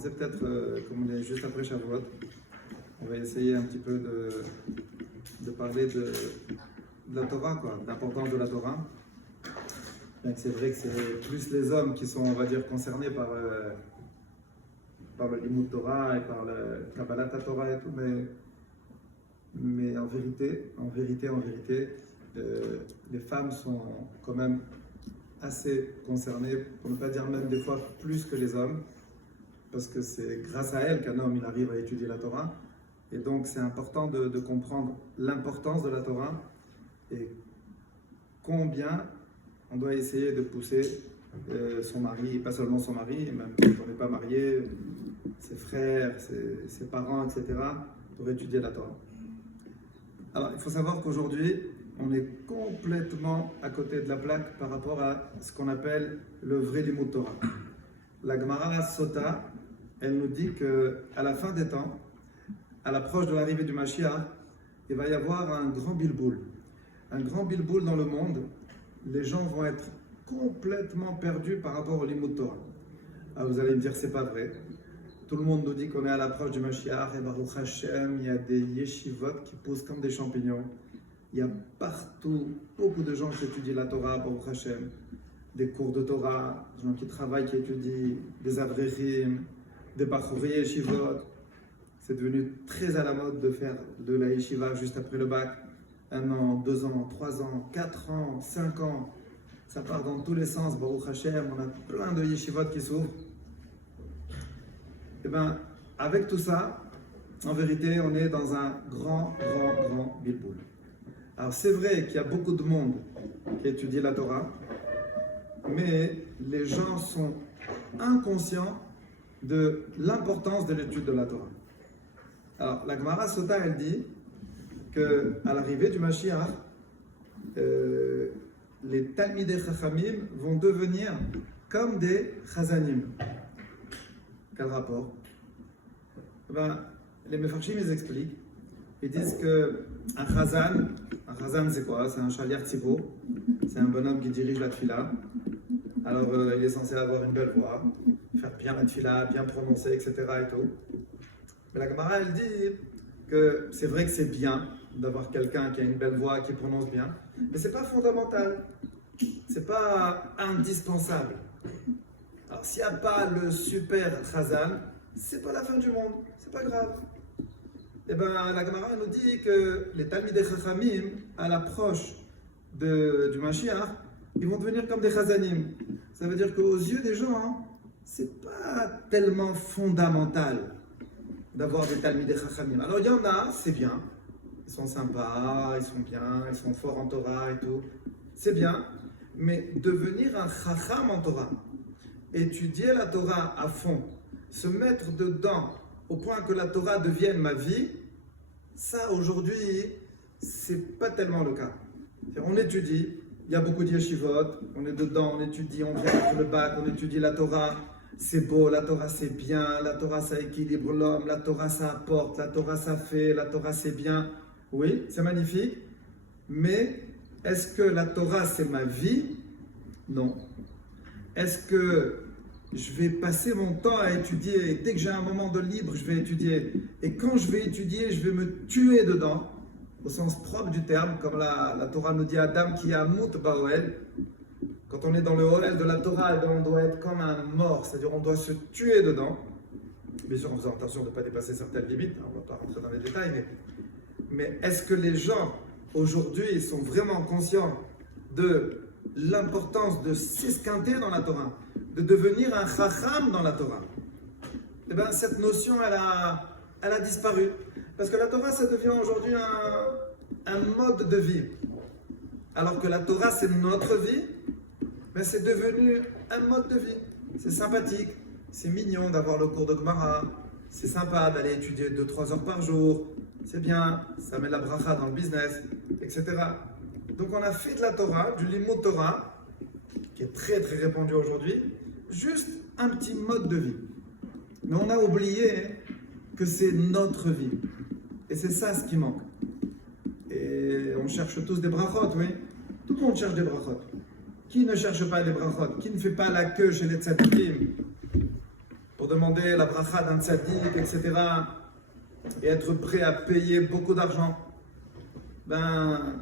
commencer peut-être, comme on est juste après Shavuot, on va essayer un petit peu de parler de la Torah, quoi, de l'importance de la Torah. Bien que c'est vrai que c'est plus les hommes qui sont, on va dire, concernés par le Limud Torah et par le Kabbalat Torah et tout, mais en vérité, les femmes sont quand même assez concernées, pour ne pas dire même des fois plus que les hommes, parce que c'est grâce à elles qu'un homme il arrive à étudier la Torah. Et donc c'est important de comprendre l'importance de la Torah et combien on doit essayer de pousser son mari, pas seulement son mari, même quand on n'est pas marié, ses frères, ses parents, etc., pour étudier la Torah. Alors, il faut savoir qu'aujourd'hui, on est complètement à côté de la plaque par rapport à ce qu'on appelle le vrai Limud Torah. La Gemara Sota, elle nous dit qu'à la fin des temps, à l'approche de l'arrivée du Mashiach, il va y avoir un grand bilboul. Un grand bilboul dans le monde. Les gens vont être complètement perdus par rapport au Limud Torah. Alors vous allez me dire, c'est pas vrai. Tout le monde nous dit qu'on est à l'approche du Mashiach, et Baruch Hashem, il y a des yeshivot qui poussent comme des champignons. Il y a partout beaucoup de gens qui étudient la Torah, Baruch Hashem, des cours de Torah, des gens qui travaillent, qui étudient, des avrechim, des bachuri yeshivot. C'est devenu très à la mode de faire de la yeshiva juste après le bac. 1 an, 2 ans, 3 ans, 4 ans, 5 ans. Ça part dans tous les sens, Baruch Hashem. On a plein de yeshivot qui s'ouvrent. Et bien, avec tout ça, en vérité, on est dans un grand bilboul. Alors, c'est vrai qu'il y a beaucoup de monde qui étudie la Torah, mais les gens sont inconscients de l'importance de l'étude de la Torah. Alors, la Gemara Sota, elle dit qu'à l'arrivée du Mashiach, les Talmidei Chachamim vont devenir comme des Chazanim. Quel rapport? Les Mefarshim, ils expliquent. Ils disent qu'un Chazan c'est quoi? C'est un Shaliach Tzibur. C'est un bonhomme qui dirige la Tfila. Alors il est censé avoir une belle voix, faire bien la Tfila, bien prononcer, etc. et tout. Mais la Gemara, elle dit que c'est vrai que c'est bien d'avoir quelqu'un qui a une belle voix, qui prononce bien, mais c'est pas fondamental. C'est pas indispensable. Alors, s'il n'y a pas le super Chazan, c'est pas la fin du monde, c'est pas grave. Et bien, la Gemara nous dit que les Talmidei Chachamim, à l'approche du Mashiach, ils vont devenir comme des Chazanim. Ça veut dire qu'aux yeux des gens, c'est pas tellement fondamental d'avoir des Talmidei Chachamim. Alors, il y en a, c'est bien. Ils sont sympas, ils sont bien, ils sont forts en Torah et tout. C'est bien. Mais devenir un Chacham en Torah, étudier la Torah à fond, se mettre dedans au point que la Torah devienne ma vie, ça aujourd'hui, c'est pas tellement le cas. On étudie, il y a beaucoup de yeshivot, on est dedans, on étudie, on vient avec le bac, on étudie la Torah, c'est beau, la Torah c'est bien, la Torah ça équilibre l'homme, la Torah ça apporte, la Torah ça fait, la Torah c'est bien. Oui, c'est magnifique, mais est-ce que la Torah c'est ma vie? Non. Est-ce que je vais passer mon temps à étudier et dès que j'ai un moment de libre, je vais étudier? Et quand je vais étudier, je vais me tuer dedans, au sens propre du terme, comme la Torah nous dit à Adam qui a mout baoel. Quand on est dans le Ohel de la Torah, on doit être comme un mort, c'est-à-dire on doit se tuer dedans. Bien sûr, en faisant attention de ne pas dépasser certaines limites, on ne va pas rentrer dans les détails, mais est-ce que les gens aujourd'hui sont vraiment conscients de l'importance de s'esquinter dans la Torah, de devenir un chacham dans la Torah? Eh bien, cette notion, elle a disparu. Parce que la Torah, ça devient aujourd'hui un mode de vie. Alors que la Torah, c'est notre vie, mais c'est devenu un mode de vie. C'est sympathique, c'est mignon d'avoir le cours de Gemara, c'est sympa d'aller étudier 2-3 heures par jour, c'est bien, ça met la bracha dans le business, etc. Donc on a fait de la Torah, du Limud Torah, qui est très très répandu aujourd'hui, juste un petit mode de vie. Mais on a oublié que c'est notre vie. Et c'est ça ce qui manque. Et on cherche tous des brachot, oui. Tout le monde cherche des brachot. Qui ne cherche pas des brachot? Qui ne fait pas la queue chez les tzadikim pour demander la bracha d'un tzaddik, etc., et être prêt à payer beaucoup d'argent, ben,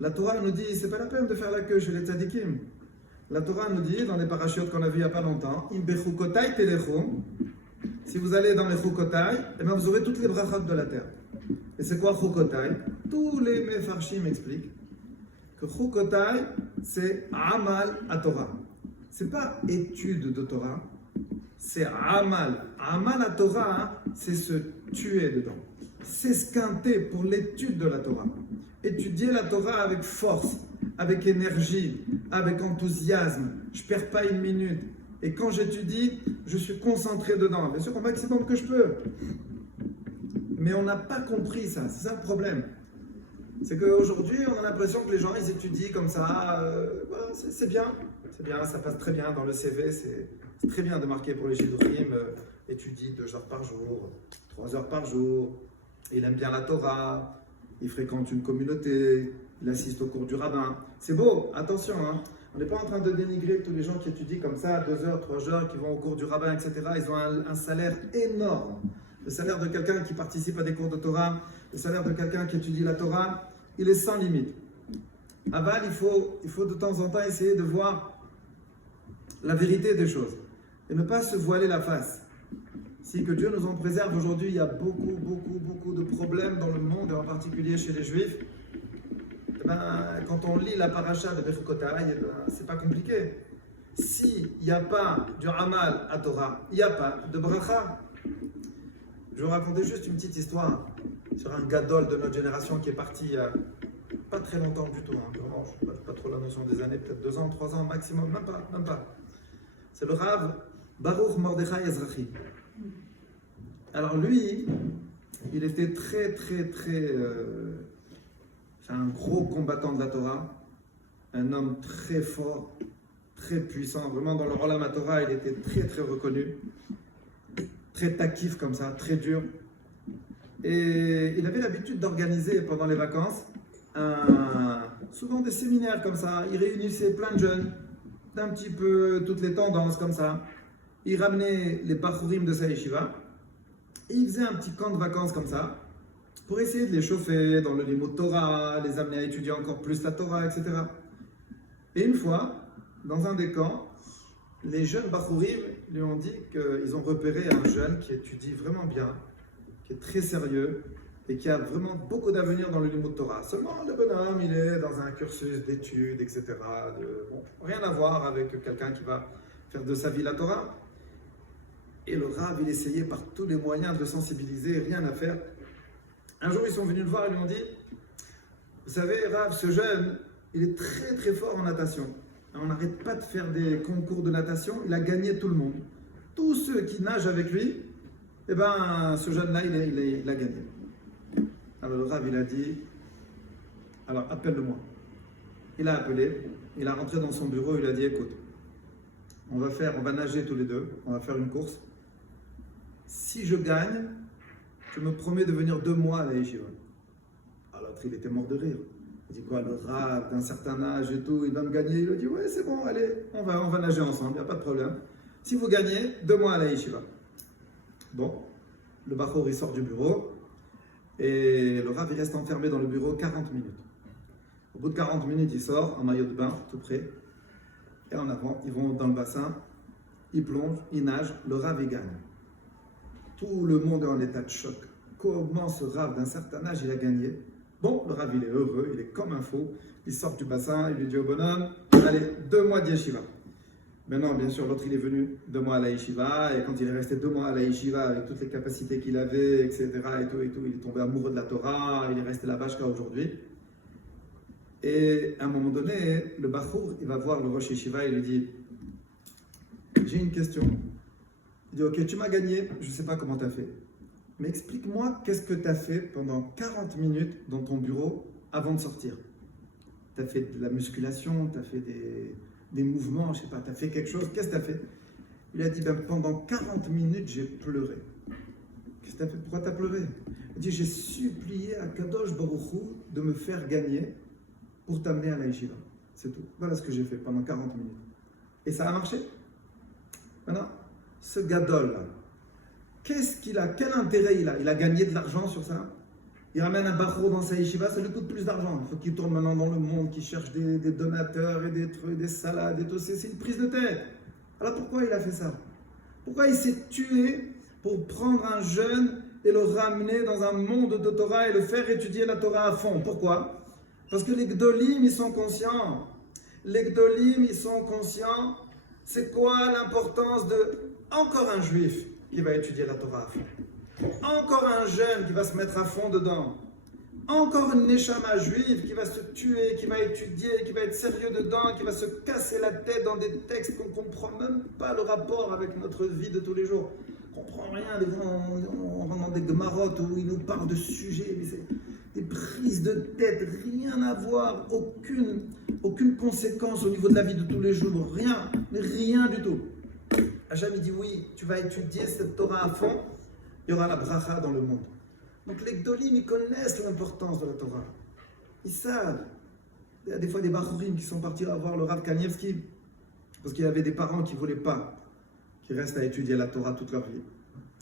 la Torah nous dit, c'est pas la peine de faire la queue chez les tzaddikim. La Torah nous dit, dans les parachutes qu'on a vus il n'y a pas longtemps, Im bechukotai telechu, si vous allez dans les chukotai, eh ben vous aurez toutes les brachot de la terre. Et c'est quoi chukotai? Tous les mefarshim expliquent que chukotai, c'est amal à Torah. C'est pas étude de Torah, c'est amal. Amal à Torah, hein, c'est se tuer dedans. S'esquinter pour l'étude de la Torah. Étudier la Torah avec force, avec énergie, avec enthousiasme. Je ne perds pas une minute. Et quand j'étudie, je suis concentré dedans. Bien sûr, au maximum que je peux. Mais on n'a pas compris ça. C'est ça le problème. C'est qu'aujourd'hui, on a l'impression que les gens, ils étudient comme ça. C'est bien. C'est bien, ça passe très bien dans le CV. C'est très bien de marquer pour les Shidurim. Étudie 2 heures par jour, 3 heures par jour. Il aime bien la Torah. Il fréquente une communauté. Il assiste au cours du rabbin. C'est beau, attention, hein. On n'est pas en train de dénigrer tous les gens qui étudient comme ça, 2 heures, 3 heures, qui vont au cours du rabbin, etc. Ils ont un salaire énorme. Le salaire de quelqu'un qui participe à des cours de Torah, le salaire de quelqu'un qui étudie la Torah, il est sans limite. Aval, il faut de temps en temps essayer de voir la vérité des choses et ne pas se voiler la face. Si que Dieu nous en préserve, aujourd'hui, il y a beaucoup de problèmes dans le monde, et en particulier chez les Juifs. Eh ben, quand on lit la paracha de Bechukotai, eh ben, c'est pas compliqué. S'il n'y a pas du Amal à Torah, il n'y a pas de Bracha. Je vais vous raconter juste une petite histoire sur un gadol de notre génération qui est parti il n'y a pas très longtemps du tout. Hein, vraiment, je n'ai pas trop la notion des années, peut-être 2 ans, 3 ans maximum, même pas. C'est le Rav Baruch Mordechai Ezrachi. Alors lui, il était très, c'est un gros combattant de la Torah, un homme très fort, très puissant. Vraiment, dans le Olam HaTorah, il était très reconnu, très takif comme ça, très dur. Et il avait l'habitude d'organiser pendant les vacances souvent des séminaires comme ça. Il réunissait plein de jeunes, d'un petit peu toutes les tendances comme ça. Il ramenait les bachurim de sa yeshiva et il faisait un petit camp de vacances comme ça, pour essayer de les chauffer dans le limud Torah, les amener à étudier encore plus la Torah, etc. Et une fois, dans un des camps, les jeunes Bachurim lui ont dit qu'ils ont repéré un jeune qui étudie vraiment bien, qui est très sérieux et qui a vraiment beaucoup d'avenir dans le limud Torah. Seulement, le bonhomme, il est dans un cursus d'études, etc. Rien à voir avec quelqu'un qui va faire de sa vie la Torah. Et le Rav, il essayait par tous les moyens de le sensibiliser, rien à faire. Un jour, ils sont venus le voir et lui ont dit, vous savez, Rav, ce jeune, il est très fort en natation. On n'arrête pas de faire des concours de natation, il a gagné tout le monde. Tous ceux qui nagent avec lui, eh ben, ce jeune-là, il a gagné. Alors le Rav, il a dit, alors appelle-le-moi. Il a appelé, il a rentré dans son bureau, il a dit, écoute, on va nager tous les deux, on va faire une course. Si je gagne, je me promets de venir 2 mois à la yeshiva. Alors l'autre, il était mort de rire. Il dit quoi, le Rav d'un certain âge et tout, il va me gagner. Il a dit, ouais, c'est bon, allez, on va nager ensemble, il n'y a pas de problème. Si vous gagnez, 2 mois à la yeshiva. Bon, le Bachour, il sort du bureau et le Rav, il reste enfermé dans le bureau 40 minutes. Au bout de 40 minutes, il sort en maillot de bain, tout près. Et en avant, ils vont dans le bassin, ils plongent, ils nagent, le Rav, il gagne. Tout le monde est en état de choc. Comment ce Rav d'un certain âge, il a gagné? Bon, le Rav, il est heureux, il est comme un fou. Il sort du bassin, il lui dit au bonhomme, allez, 2 mois de yeshiva. Maintenant, bien sûr, l'autre, il est venu 2 mois à la yeshiva, et quand il est resté 2 mois à la yeshiva, avec toutes les capacités qu'il avait, etc., et tout, il est tombé amoureux de la Torah, il est resté là-bas jusqu'à aujourd'hui. Et à un moment donné, le Bachour, il va voir le Rosh Yeshiva et il lui dit, j'ai une question. Il dit, ok, tu m'as gagné, je ne sais pas comment tu as fait. Mais explique-moi qu'est-ce que tu as fait pendant 40 minutes dans ton bureau avant de sortir. Tu as fait de la musculation, tu as fait des mouvements, je ne sais pas, tu as fait quelque chose, qu'est-ce que tu as fait? Il a dit, ben, pendant 40 minutes, j'ai pleuré. Qu'est-ce que tu as fait? Pourquoi tu as pleuré? Il dit, j'ai supplié à Kadosh Baruch Hu de me faire gagner pour t'amener à la yeshiva. C'est tout. Voilà ce que j'ai fait pendant 40 minutes. Et ça a marché. Maintenant, ce gadol-là, qu'est-ce qu'il a? Quel intérêt il a? Il a gagné de l'argent sur ça? Il ramène un bachour dans sa yeshiva, ça lui coûte plus d'argent. Il faut qu'il tourne maintenant dans le monde, qu'il cherche des donateurs et des trucs, des salades et tout. C'est une prise de tête. Alors pourquoi il a fait ça? Pourquoi il s'est tué pour prendre un jeune et le ramener dans un monde de Torah et le faire étudier la Torah à fond? Pourquoi? Parce que les Gdolim, ils sont conscients. Les Gdolim, ils sont conscients. C'est quoi l'importance de encore un juif qui va étudier la Torah à fond? Encore un jeune qui va se mettre à fond dedans. Encore une neshama juive qui va se tuer, qui va étudier, qui va être sérieux dedans, qui va se casser la tête dans des textes qu'on ne comprend même pas le rapport avec notre vie de tous les jours. On ne comprend rien, on rentre dans des gemarotes où ils nous parlent de sujets, mais c'est des prises de tête, rien à voir, aucune conséquence au niveau de la vie de tous les jours, rien du tout. Hachem il dit oui, tu vas étudier cette Torah à fond, il y aura la bracha dans le monde. Donc les Gdolim, ils connaissent l'importance de la Torah. Ils savent. Il y a des fois des Bachourim qui sont partis voir le Rav Kanievski parce qu'il y avait des parents qui ne voulaient pas qu'ils restent à étudier la Torah toute leur vie.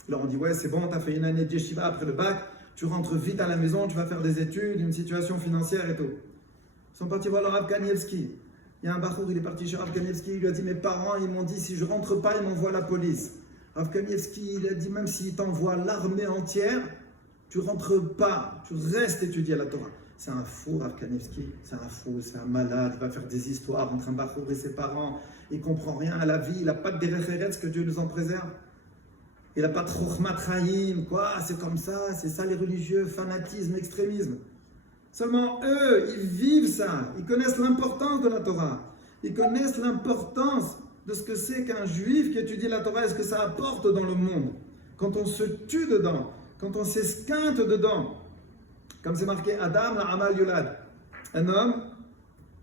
Ils leur ont dit, ouais, c'est bon, tu as fait une année de yeshiva après le bac, tu rentres vite à la maison, tu vas faire des études, une situation financière et tout. Ils sont partis voir le Rav Kanievski. Il y a un Bachour, il est parti chez Rav Kanievski, il lui a dit, mes parents, ils m'ont dit, si je ne rentre pas, ils m'envoient la police. Rav Kanievski, il a dit, même s'il t'envoie l'armée entière, tu ne rentres pas, tu restes étudier la Torah. C'est un fou, Rav Kanievski, c'est un fou, c'est un malade, il va faire des histoires entre un Bachour et ses parents, il ne comprend rien à la vie, il n'a pas de déréférences, que Dieu nous en préserve. Il n'a pas de chokhmat chaim, quoi, c'est comme ça, c'est ça les religieux, fanatisme, extrémisme. Seulement eux, ils vivent ça, ils connaissent l'importance de la Torah, ils connaissent l'importance de ce que c'est qu'un juif qui étudie la Torah et ce que ça apporte dans le monde. Quand on se tue dedans, quand on s'esquinte dedans, comme c'est marqué Adam, la Amal Yulad. Un homme,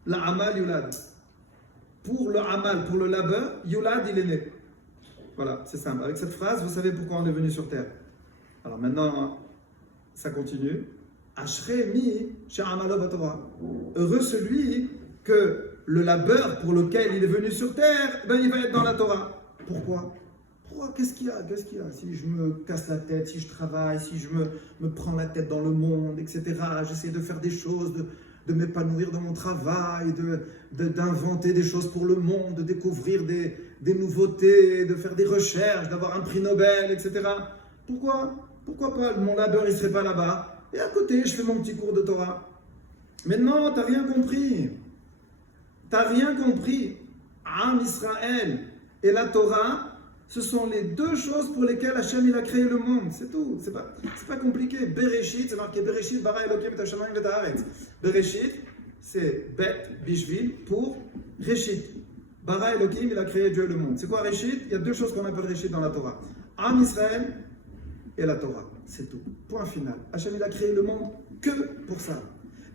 la Amal Yulad. Pour le Amal, pour le labeur, Yulad, il est né. Voilà, c'est simple. Avec cette phrase, vous savez pourquoi on est venu sur terre. Alors maintenant, ça continue. Ashrei chez Amalo Torah. Heureux celui que le labeur pour lequel il est venu sur terre, ben il va être dans la Torah. Pourquoi? Qu'est-ce qu'il y a? Si je me casse la tête, si je travaille, si je me prends la tête dans le monde, etc. J'essaie de faire des choses, de m'épanouir dans mon travail, d'inventer des choses pour le monde, de découvrir des nouveautés, de faire des recherches, d'avoir un prix Nobel, etc. Pourquoi pas? Mon labeur, il ne serait pas là-bas. Et à côté, je fais mon petit cours de Torah. Mais non, tu n'as rien compris. Tu n'as rien compris. Am Israël et la Torah, ce sont les deux choses pour lesquelles Hachem il a créé le monde. C'est tout. C'est pas compliqué. Bereshit, c'est marqué Bereshit, bara Elokim et Hashemayim et Haaretz. Bereshit, c'est Bet, Bishvil, pour Reshit. Bara Elokim, il a créé Dieu le monde. C'est quoi Reshit? Il y a deux choses qu'on appelle Reshit dans la Torah. Am Israël et la Torah. C'est tout. Point final. Hachem il a créé le monde que pour ça.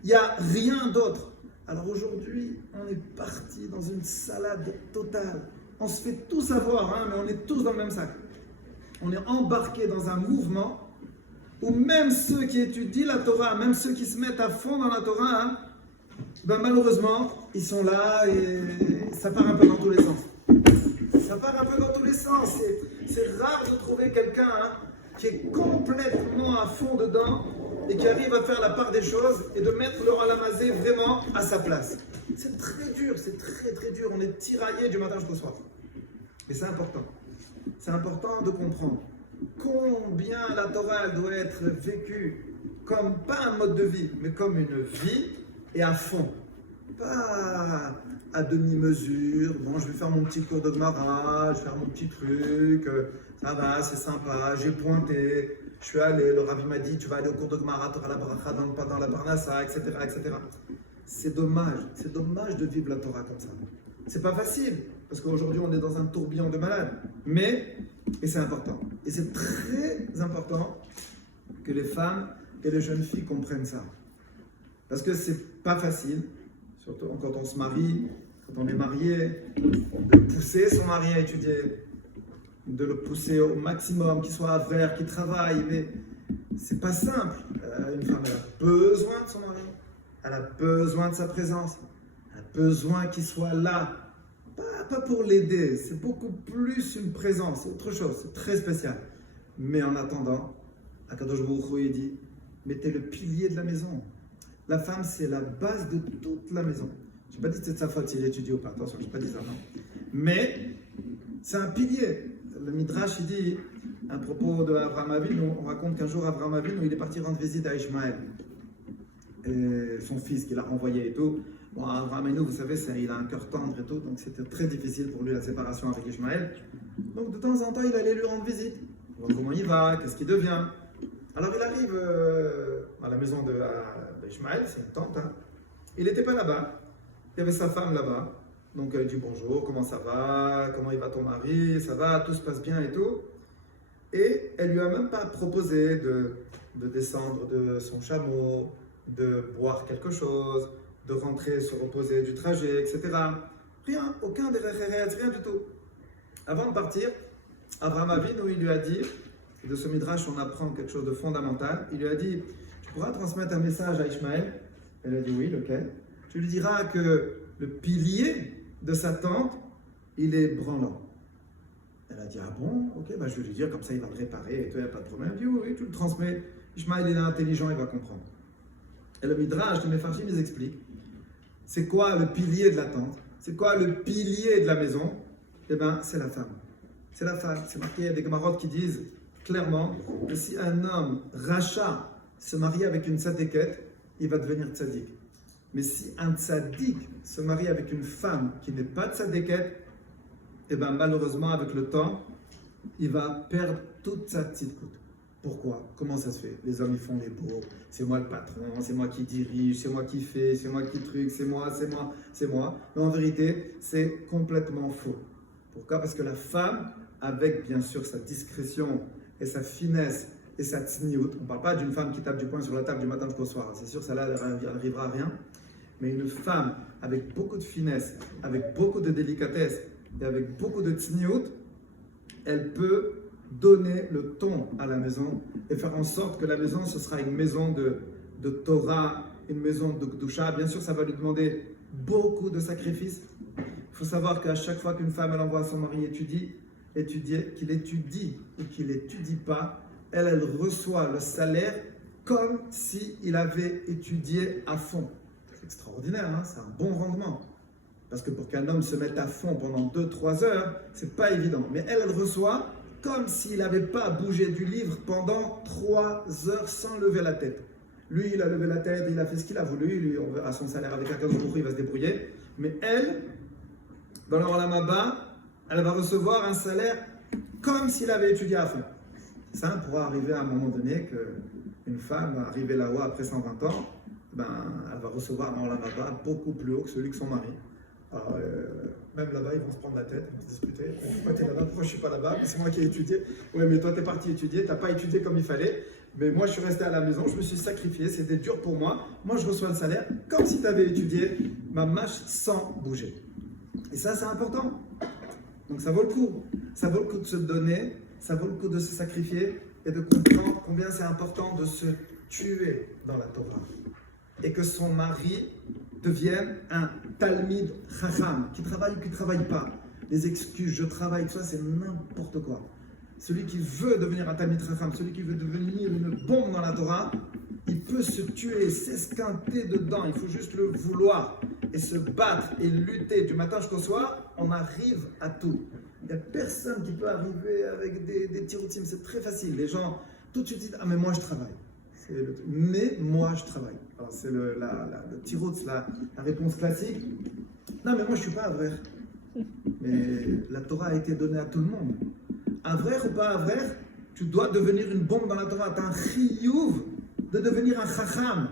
Il n'y a rien d'autre. Alors aujourd'hui, on est parti dans une salade totale. On se fait tous avoir, mais on est tous dans le même sac. On est embarqués dans un mouvement où même ceux qui étudient la Torah, même ceux qui se mettent à fond dans la Torah, ben malheureusement, ils sont là et ça part un peu dans tous les sens. Ça part un peu dans tous les sens. C'est rare de trouver quelqu'un qui est complètement à fond dedans et qui arrive à faire la part des choses et de mettre le Olamazé vraiment à sa place. C'est très dur, c'est très très dur. On est tiraillé du matin jusqu'au soir. Et c'est important. C'est important de comprendre combien la Torah doit être vécue comme pas un mode de vie, mais comme une vie et à fond. Pas à demi-mesure. Bon, je vais faire mon petit cours de Gemara, je vais faire mon petit truc. Ça va, c'est sympa, j'ai pointé. Je suis allé, le Rabbi m'a dit, tu vas aller au cours de Gemara, tu auras la bracha dans la Parnassa, etc., etc. C'est dommage de vivre la Torah comme ça. C'est pas facile, parce qu'aujourd'hui on est dans un tourbillon de malades. Mais, et c'est important. Et c'est très important que les femmes et les jeunes filles comprennent ça. Parce que c'est pas facile, surtout quand on se marie, quand on est marié, de pousser son mari à étudier, de le pousser au maximum, qu'il soit vert, qu'il travaille, mais c'est pas simple. Une femme, elle a besoin de son mari, elle a besoin de sa présence, elle a besoin qu'il soit là, pas pour l'aider, c'est beaucoup plus une présence, c'est autre chose, c'est très spécial. Mais en attendant, Akadosh Baruch Hu, il dit, mais t'es le pilier de la maison. La femme, c'est la base de toute la maison. Je n'ai pas dit que c'est de sa faute s'il étudie ou pas, attention, je n'ai pas dit ça, non. Mais c'est un pilier. Le Midrash, il dit, à propos d'Abraham Avinu, on raconte qu'un jour, Abraham Avinu, il est parti rendre visite à Ishmaël, et son fils qu'il a renvoyé et tout. Bon, Abraham Avinu, vous savez, il a un cœur tendre et tout, donc c'était très difficile pour lui la séparation avec Ishmaël. Donc de temps en temps, il allait lui rendre visite. Donc, comment il va, qu'est-ce qu'il devient. Alors il arrive à la maison d'Ishmaël, c'est une tante. Hein. Il n'était pas là-bas, il y avait sa femme là-bas. Donc il dit bonjour, comment ça va, comment il va ton mari, ça va, tout se passe bien et tout. Et elle lui a même pas proposé de descendre de son chameau, de boire quelque chose, de rentrer se reposer du trajet, etc. Rien, aucun des rien du tout. Avant de partir, Abraham Avinu, il lui a dit, de ce midrash on apprend quelque chose de fondamental, il lui a dit, tu pourras transmettre un message à Ishmaël. Elle a dit oui, lequel? Tu lui diras que le pilier de sa tente, il est branlant. Elle a dit, ah bon, ok, bah je vais lui dire, comme ça il va le réparer, et tout, il n'y a pas de problème. Elle dit, oui, oui, tu le transmets. Ishmaël, il est intelligent, il va comprendre. Et le midrash de Mefarshim, ils expliquent, c'est quoi le pilier de la tente? C'est quoi le pilier de la maison? Eh bien, c'est la femme. C'est la femme. C'est marqué, il y a des Gemarotes qui disent clairement que si un homme rachat se marie avec une tzadékette, il va devenir tzaddik. Mais si un tzaddik se marie avec une femme qui n'est pas tzadékette, eh bien malheureusement avec le temps, il va perdre toute sa tzidkout. Pourquoi? Comment ça se fait? Les hommes ils font les beaux, c'est moi le patron, c'est moi qui dirige, c'est moi qui fais, c'est moi qui truc, c'est moi. Mais en vérité, c'est complètement faux. Pourquoi? Parce que la femme, avec bien sûr sa discrétion et sa finesse et sa tsniout, on ne parle pas d'une femme qui tape du poing sur la table du matin jusqu'au soir, c'est sûr, celle-là, elle n'arrivera à rien, mais une femme avec beaucoup de finesse, avec beaucoup de délicatesse et avec beaucoup de tsniout, elle peut donner le ton à la maison et faire en sorte que la maison, ce sera une maison de Torah, une maison de Gdusha. Bien sûr, ça va lui demander beaucoup de sacrifices. Il faut savoir qu'à chaque fois qu'une femme elle envoie son mari qu'il étudie ou qu'il n'étudie pas, elle reçoit le salaire comme s'il avait étudié à fond. C'est extraordinaire, hein? C'est un bon rendement. Parce que pour qu'un homme se mette à fond pendant 2-3 heures, c'est pas évident. Mais elle reçoit comme s'il n'avait pas bougé du livre pendant 3 heures sans lever la tête. Lui, il a levé la tête, il a fait ce qu'il a voulu, lui, on verra son salaire avec un cadeau, il va se débrouiller. Mais elle, dans le Olam Haba, elle va recevoir un salaire comme s'il avait étudié à fond. Ça pourra arriver à un moment donné qu'une femme va arriver là-haut après 120 ans, ben, elle va recevoir un Olam Haba beaucoup plus haut que celui que son mari. Alors, même là-bas, ils vont se prendre la tête, ils vont se discuter. Pourquoi tu es là-bas? Pourquoi je ne suis pas là-bas? C'est moi qui ai étudié. Oui, mais toi, tu es parti étudier, tu n'as pas étudié comme il fallait. Mais moi, je suis resté à la maison, je me suis sacrifié, c'était dur pour moi. Moi, je reçois le salaire comme si tu avais étudié ma mâche sans bouger. Et ça, c'est important. Donc, ça vaut le coup. Ça vaut le coup de se donner, ça vaut le coup de se sacrifier et de comprendre combien c'est important de se tuer dans la Torah. Et que son mari devienne un Talmid Chacham, qui travaille ou qui ne travaille pas. Les excuses, je travaille, tout ça, c'est n'importe quoi. Celui qui veut devenir un Talmid Chacham, celui qui veut devenir une bombe dans la Torah, il peut se tuer, s'esquinter dedans, il faut juste le vouloir, et se battre et lutter du matin jusqu'au soir, on arrive à tout. Il n'y a personne qui peut arriver avec des tiroutimes, c'est très facile. Les gens, tout de suite disent, ah mais moi je travaille. Mais moi je travaille. Alors c'est le tirout, la réponse classique. Non mais moi je suis pas avrer. Mais la Torah a été donnée à tout le monde. Avrer ou pas avrer, tu dois devenir une bombe dans la Torah. Tu as un chiyuv de devenir un chacham.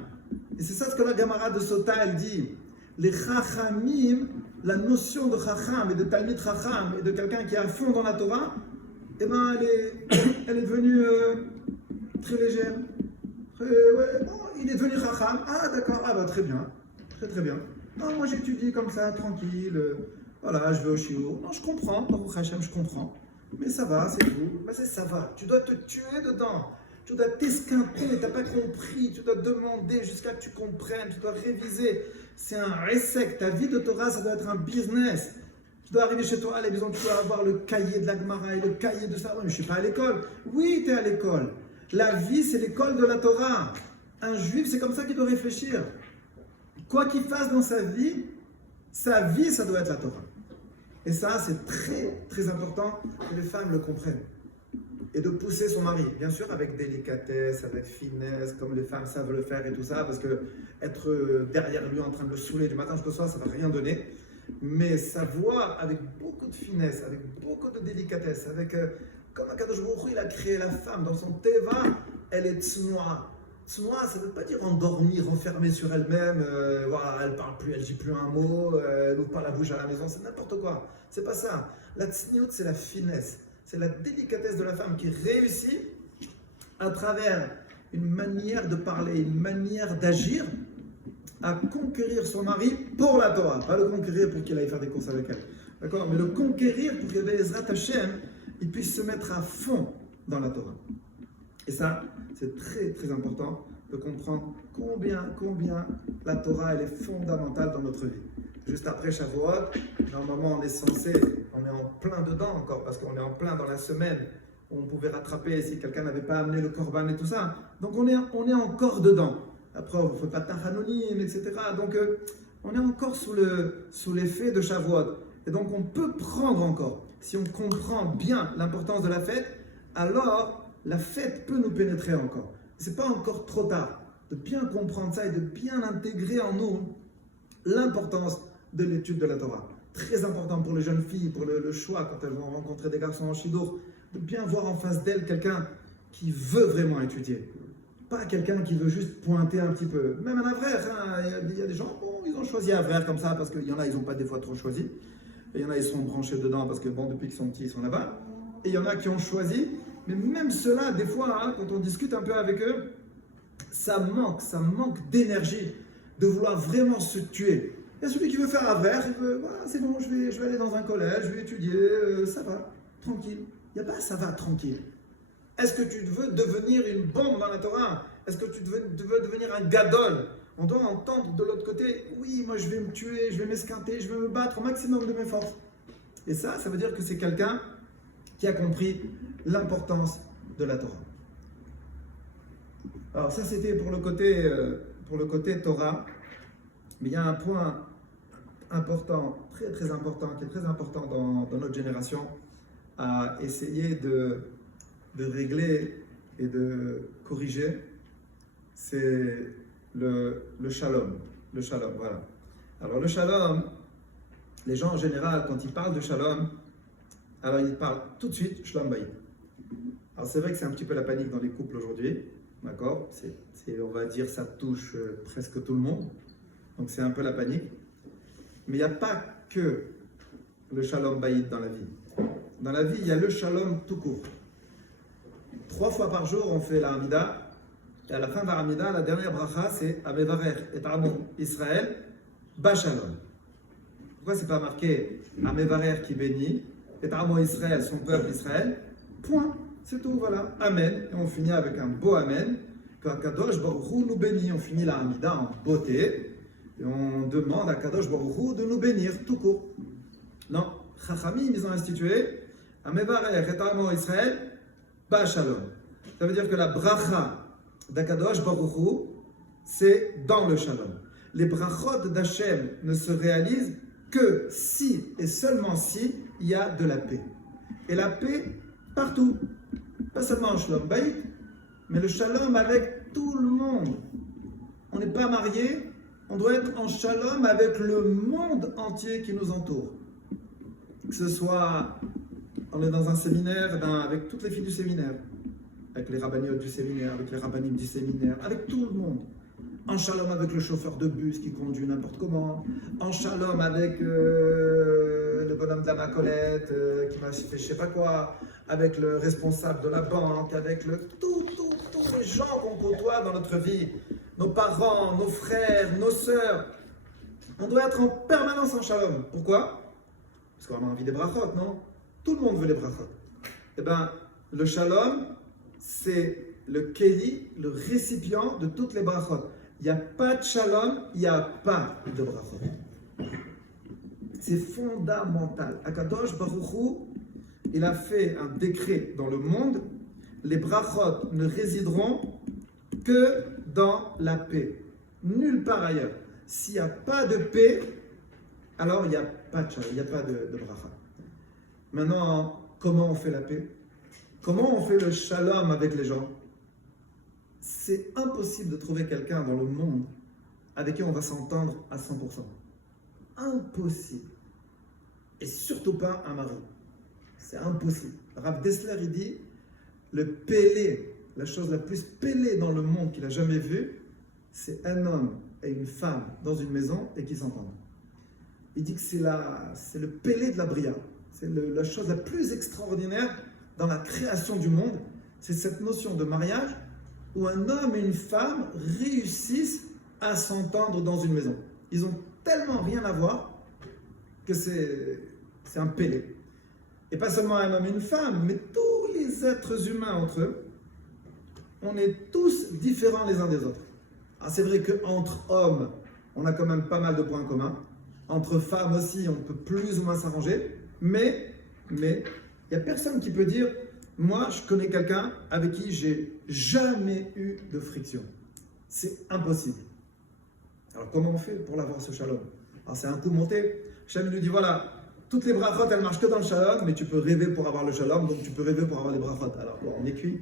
Et c'est ça ce que la Gemara de Sota elle dit. Les chachamim, la notion de chacham et de talmid chacham et de quelqu'un qui est à fond dans la Torah, eh ben elle est devenue très légère. Ouais, bon, il est devenu Chacham. Ah d'accord, ah bah très bien, très bien. Non, moi j'étudie comme ça, tranquille, voilà, je vais au shiur. Non, je comprends, Baruch Hashem, je comprends. Mais ça va, c'est tout. Mais ça va, tu dois te tuer dedans. Tu dois t'esquinter, t'as pas compris, tu dois demander jusqu'à que tu comprennes, tu dois réviser. C'est un resek, ta vie de Torah, ça doit être un business. Tu dois arriver chez toi à la maison, tu dois avoir le cahier de la Gemara et le cahier de ça. Oui, mais je ne suis pas à l'école. Oui, tu es à l'école. La vie, c'est l'école de la Torah. Un juif, c'est comme ça qu'il doit réfléchir. Quoi qu'il fasse dans sa vie, ça doit être la Torah. Et ça, c'est très, très important que les femmes le comprennent. Et de pousser son mari, bien sûr, avec délicatesse, avec finesse, comme les femmes savent le faire et tout ça, parce que être derrière lui en train de le saouler du matin jusqu'au soir, ça ne va rien donner. Mais savoir avec beaucoup de finesse, avec beaucoup de délicatesse, avec comme Akadosh Baruch Hu, il a créé la femme dans son teva, elle est tsnoa. Tsnoa, ça ne veut pas dire endormie, renfermée sur elle-même, voilà, elle ne parle plus, elle ne dit plus un mot, elle n'ouvre pas la bouche à la maison, c'est n'importe quoi. C'est pas ça. La tsniout, c'est la finesse, c'est la délicatesse de la femme qui réussit à travers une manière de parler, une manière d'agir, à conquérir son mari pour la Torah. Pas le conquérir pour qu'il aille faire des courses avec elle. D'accord? Mais le conquérir pour que Bezrat Hashem, il puisse se mettre à fond dans la Torah. Et ça, c'est très très important de comprendre combien la Torah elle est fondamentale dans notre vie. Juste après Shavuot, normalement on est en plein dedans encore, parce qu'on est en plein dans la semaine où on pouvait rattraper si quelqu'un n'avait pas amené le korban et tout ça. Donc on est encore dedans. Après, il ne faut pas de tachanonim, etc. Donc, on est encore sous l'effet de Shavuot. Et donc, on peut prendre encore. Si on comprend bien l'importance de la fête, alors la fête peut nous pénétrer encore. Ce n'est pas encore trop tard de bien comprendre ça et de bien intégrer en nous l'importance de l'étude de la Torah. Très important pour les jeunes filles, pour le choix, quand elles vont rencontrer des garçons en shidour, de bien voir en face d'elles quelqu'un qui veut vraiment étudier. Pas quelqu'un qui veut juste pointer un petit peu. Même un avraire, hein, il y a des gens, bon, ils ont choisi avraire comme ça parce qu'il y en a, ils n'ont pas des fois trop choisi. Et il y en a, ils sont branchés dedans parce que bon, depuis qu'ils sont petits, ils sont là-bas. Et il y en a qui ont choisi. Mais même ceux-là, des fois, hein, quand on discute un peu avec eux, ça manque d'énergie de vouloir vraiment se tuer. Il y a celui qui veut faire avraire, il veut, voilà, c'est bon, je vais aller dans un collège, je vais étudier, ça va, tranquille. Il n'y a pas ça va, tranquille. Est-ce que tu veux devenir une bombe dans la Torah? Est-ce que tu veux devenir un gadol? On doit entendre de l'autre côté, oui, moi je vais me tuer, je vais m'esquinter, je vais me battre au maximum de mes forces. Et ça veut dire que c'est quelqu'un qui a compris l'importance de la Torah. Alors ça c'était pour le côté Torah, mais il y a un point important, très très important, qui est très important dans notre génération, à essayer de régler et de corriger, c'est le shalom. Le shalom, voilà. Alors le shalom, les gens en général, quand ils parlent de shalom, alors ils parlent tout de suite shalom bayit. Alors c'est vrai que c'est un petit peu la panique dans les couples aujourd'hui, d'accord? On va dire ça touche presque tout le monde, donc c'est un peu la panique. Mais il n'y a pas que le shalom bayit dans la vie. Dans la vie, il y a le shalom tout court. 3 fois par jour, on fait la Hamida. Et à la fin de la Hamida, la dernière bracha, c'est Amevarer et Amo Israël, Bashalom. Pourquoi c'est pas marqué Amevarer qui bénit, et Amo Israël, son peuple Israël? Point. C'est tout, voilà. Amen. Et on finit avec un beau Amen. Que Kadosh Baruch Hu nous bénit. On finit la Hamida en beauté. Et on demande à Kadosh Baruch Hu de nous bénir, tout court. Non. Chachamim, ils ont institué Amevarer et Amo Israël, Bashalom. Ça veut dire que la bracha d'Akadosh Baruch Hu, c'est dans le shalom. Les brachot d'Hachem ne se réalisent que si et seulement si il y a de la paix. Et la paix partout. Pas seulement en shalom bayit, mais le shalom avec tout le monde. On n'est pas mariés, on doit être en shalom avec le monde entier qui nous entoure. Que ce soit, on est dans un séminaire, avec toutes les filles du séminaire, avec les rabbiniotes du séminaire, avec les rabbinim du séminaire, avec tout le monde. En shalom avec le chauffeur de bus qui conduit n'importe comment, en shalom avec le bonhomme de la Macolette qui m'a fait je sais pas quoi, avec le responsable de la banque, avec tous les gens qu'on côtoie dans notre vie, nos parents, nos frères, nos sœurs. On doit être en permanence en shalom. Pourquoi? Parce qu'on a envie des brachot, non? Tout le monde veut les brachot. Eh bien, le shalom, c'est le keli, le récipient de toutes les brachot. Il n'y a pas de shalom, il n'y a pas de brachot. C'est fondamental. Akadosh Baruch Hu, il a fait un décret dans le monde, les brachot ne résideront que dans la paix, nulle part ailleurs. S'il n'y a pas de paix, alors il n'y a pas de shalom, il n'y a pas de bracha. Maintenant, comment on fait la paix? Comment on fait le shalom avec les gens? C'est impossible de trouver quelqu'un dans le monde avec qui on va s'entendre à 100%. Impossible. Et surtout pas un mari. C'est impossible. Rav Dessler, il dit, le pélé, la chose la plus pélée dans le monde qu'il a jamais vue, c'est un homme et une femme dans une maison et qui s'entendent. Il dit que c'est le pélé de la bria. C'est la chose la plus extraordinaire dans la création du monde. C'est cette notion de mariage où un homme et une femme réussissent à s'entendre dans une maison. Ils ont tellement rien à voir que c'est un pélé. Et pas seulement un homme et une femme, mais tous les êtres humains entre eux, on est tous différents les uns des autres. Alors c'est vrai qu'entre hommes, on a quand même pas mal de points communs. Entre femmes aussi, on peut plus ou moins s'arranger. Mais, il n'y a personne qui peut dire, moi je connais quelqu'un avec qui j'ai jamais eu de friction. C'est impossible. Alors comment on fait pour l'avoir ce shalom? Alors c'est un coup monté. Hachem lui dit, voilà, toutes les brachot, elles marchent que dans le shalom, mais tu peux rêver pour avoir le shalom, donc tu peux rêver pour avoir les brachot. Alors bon, on est cuit?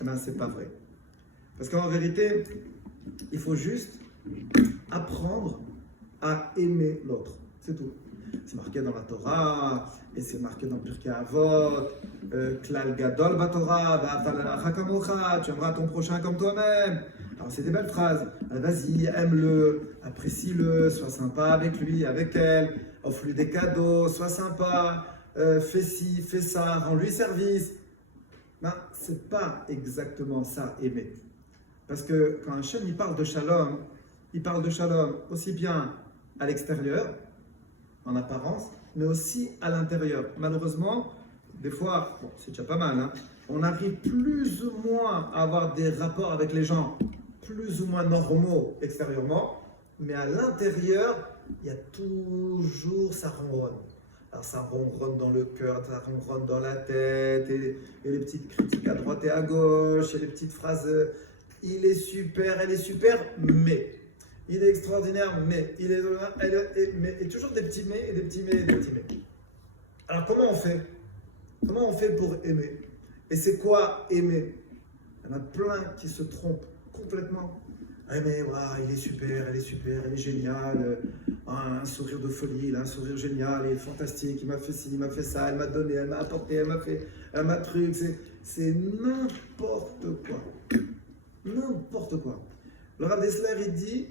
Eh bien, c'est pas vrai. Parce qu'en vérité, il faut juste apprendre à aimer l'autre. C'est tout. C'est marqué dans la Torah, et c'est marqué dans Pirkei Avot, Klal Gadol Batorah, tu aimeras ton prochain comme toi-même. Alors c'est des belles phrases. Vas-y, aime-le, apprécie-le, sois sympa avec lui, avec elle, offre-lui des cadeaux, sois sympa, fais ci, fais ça, rends-lui service. Ben, c'est pas exactement ça, aimer. Parce que quand Hachem il parle de shalom aussi bien à l'extérieur, en apparence, mais aussi à l'intérieur. Malheureusement, des fois, bon, c'est déjà pas mal, hein, on arrive plus ou moins à avoir des rapports avec les gens plus ou moins normaux extérieurement, mais à l'intérieur, il y a toujours, ça ronronne. Alors ça ronronne dans le cœur, ça ronronne dans la tête, et les petites critiques à droite et à gauche, et les petites phrases, il est super, elle est super, mais... Il est extraordinaire, mais il est... Et toujours des petits mais, et des petits mais, et des petits mais. Alors comment on fait? Comment on fait pour aimer? Et c'est quoi aimer? Il y en a plein qui se trompent complètement. Aimer, waouh, il est super, elle est super, elle est géniale. Un sourire de folie, il a un sourire génial, il est fantastique, il m'a fait ci, il m'a fait ça, elle m'a donné, elle m'a apporté, elle m'a truc. C'est n'importe quoi. N'importe quoi. Le Rav Dessler, il dit...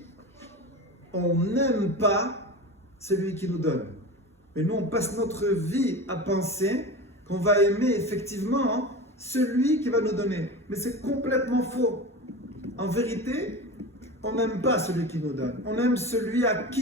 On n'aime pas celui qui nous donne. Mais nous, on passe notre vie à penser qu'on va aimer effectivement celui qui va nous donner. Mais c'est complètement faux. En vérité, on n'aime pas celui qui nous donne. On aime celui à qui